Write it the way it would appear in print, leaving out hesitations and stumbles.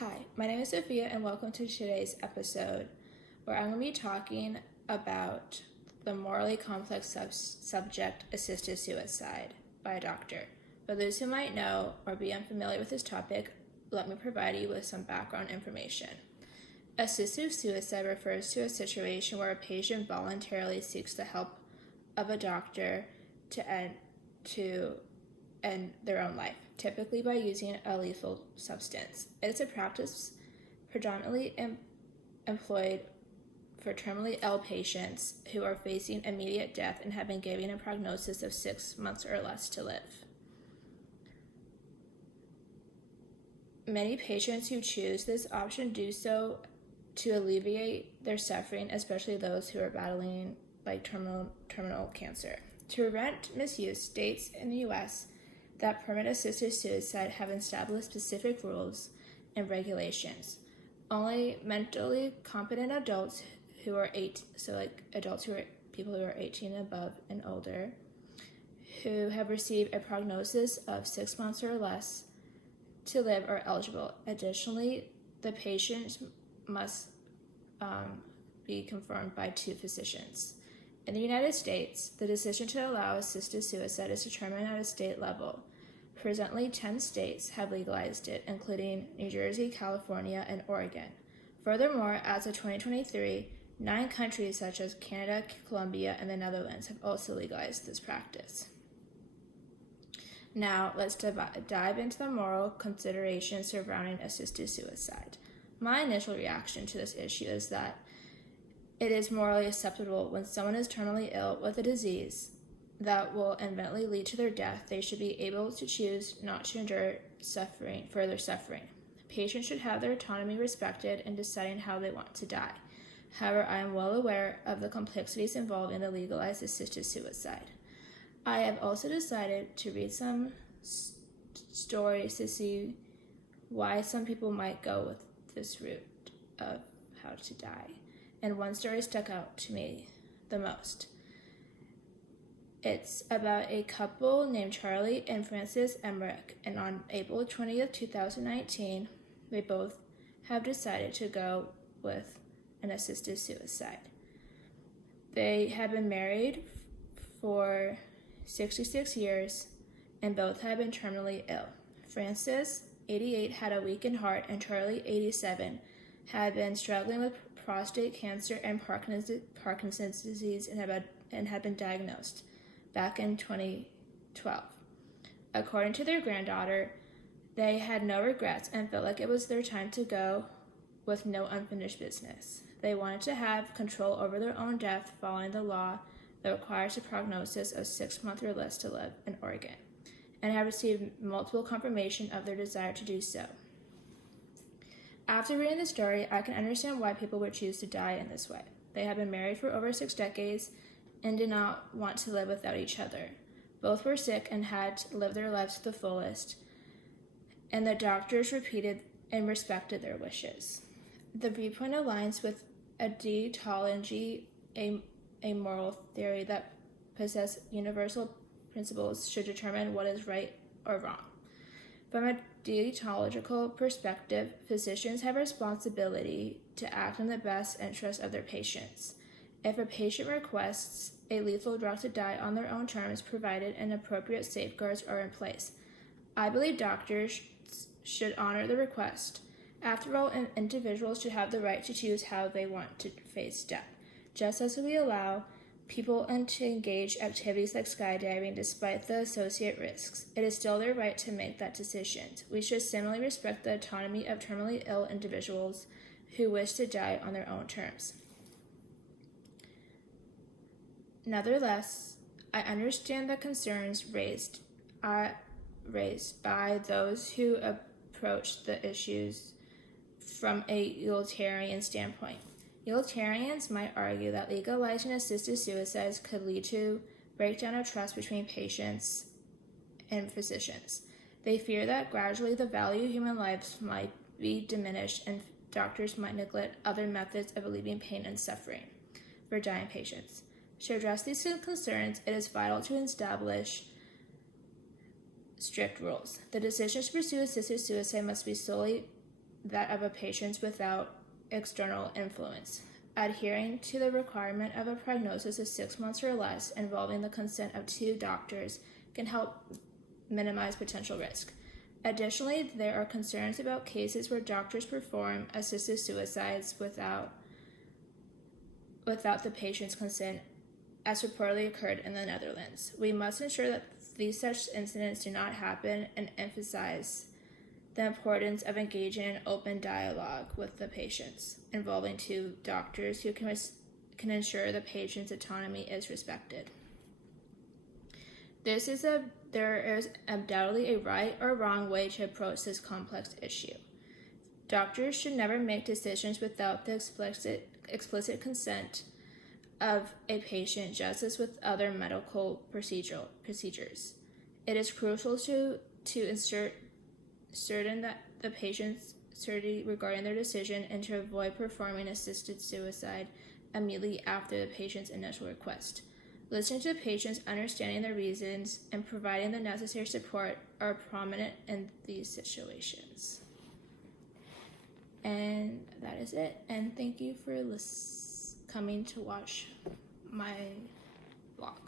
Hi, my name is Sophia, and welcome to today's episode where I'm going to be talking about the morally complex subject assisted suicide by a doctor. For those who might know or be unfamiliar with this topic, let me provide you with some background information. Assisted suicide refers to a situation where a patient voluntarily seeks the help of a doctor to end their own life, typically by using a lethal substance. It is a practice predominantly employed for terminally ill patients who are facing immediate death and have been given a prognosis of 6 months or less to live. Many patients who choose this option do so to alleviate their suffering, especially those who are battling terminal cancer. To prevent misuse, states in the U.S. that permit assisted suicide have established specific rules and regulations. Only mentally competent adults who are people who are 18 and above and older, who have received a prognosis of 6 months or less to live are eligible. Additionally, the patient must be confirmed by 2 physicians. In the United States, the decision to allow assisted suicide is determined at a state level. Presently, 10 states have legalized it, including New Jersey, California, and Oregon. Furthermore, as of 2023, 9 countries such as Canada, Colombia, and the Netherlands have also legalized this practice. Now, let's dive into the moral considerations surrounding assisted suicide. My initial reaction to this issue is that it is morally acceptable when someone is terminally ill with a disease that will eventually lead to their death. They should be able to choose not to endure further suffering. Patients should have their autonomy respected in deciding how they want to die. However, I am well aware of the complexities involved in the legalized assisted suicide. I have also decided to read some stories to see why some people might go with this route of how to die. And one story stuck out to me the most. It's about a couple named Charlie and Frances Emmerich, and on April 20th, 2019, they both have decided to go with an assisted suicide. They have been married for 66 years, and both have been terminally ill. Frances, 88, had a weakened heart, and Charlie, 87, had been struggling with prostate cancer and Parkinson's disease and had been diagnosed back in 2012. According to their granddaughter, they had no regrets and felt like it was their time to go with no unfinished business. They wanted to have control over their own death following the law that requires a prognosis of 6 months or less to live in Oregon, and have received multiple confirmation of their desire to do so. After reading the story, I can understand why people would choose to die in this way. They have been married for over 6 decades and did not want to live without each other. Both were sick and had to live their lives to the fullest, and the doctors repeated and respected their wishes. The viewpoint aligns with a deontology, a moral theory that possesses universal principles should determine what is right or wrong. From a deontological perspective, physicians have a responsibility to act in the best interest of their patients. If a patient requests a lethal drug to die on their own terms, provided and appropriate safeguards are in place, I believe doctors should honor the request. After all, individuals should have the right to choose how they want to face death. Just as we allow people to engage activities like skydiving despite the associated risks, it is still their right to make that decision. We should similarly respect the autonomy of terminally ill individuals who wish to die on their own terms. Nevertheless, I understand the concerns raised by those who approach the issues from a utilitarian standpoint. Utilitarians might argue that legalizing assisted suicides could lead to breakdown of trust between patients and physicians. They fear that gradually the value of human lives might be diminished and doctors might neglect other methods of alleviating pain and suffering for dying patients. To address these concerns, it is vital to establish strict rules. The decision to pursue assisted suicide must be solely that of a patient without external influence. Adhering to the requirement of a prognosis of 6 months or less involving the consent of 2 doctors can help minimize potential risk. Additionally, there are concerns about cases where doctors perform assisted suicides without the patient's consent, as reportedly occurred in the Netherlands. We must ensure that these such incidents do not happen and emphasize the importance of engaging in open dialogue with the patients, involving 2 doctors who can ensure the patient's autonomy is respected. There is undoubtedly a right or wrong way to approach this complex issue. Doctors should never make decisions without the explicit consent of a patient, just as with other medical procedures. It is crucial to ensure certain that the patient's certainty regarding their decision and to avoid performing assisted suicide immediately after the patient's initial request. Listening to the patients, understanding their reasons, and providing the necessary support are prominent in these situations. And that is it. And thank you for coming to watch my vlog.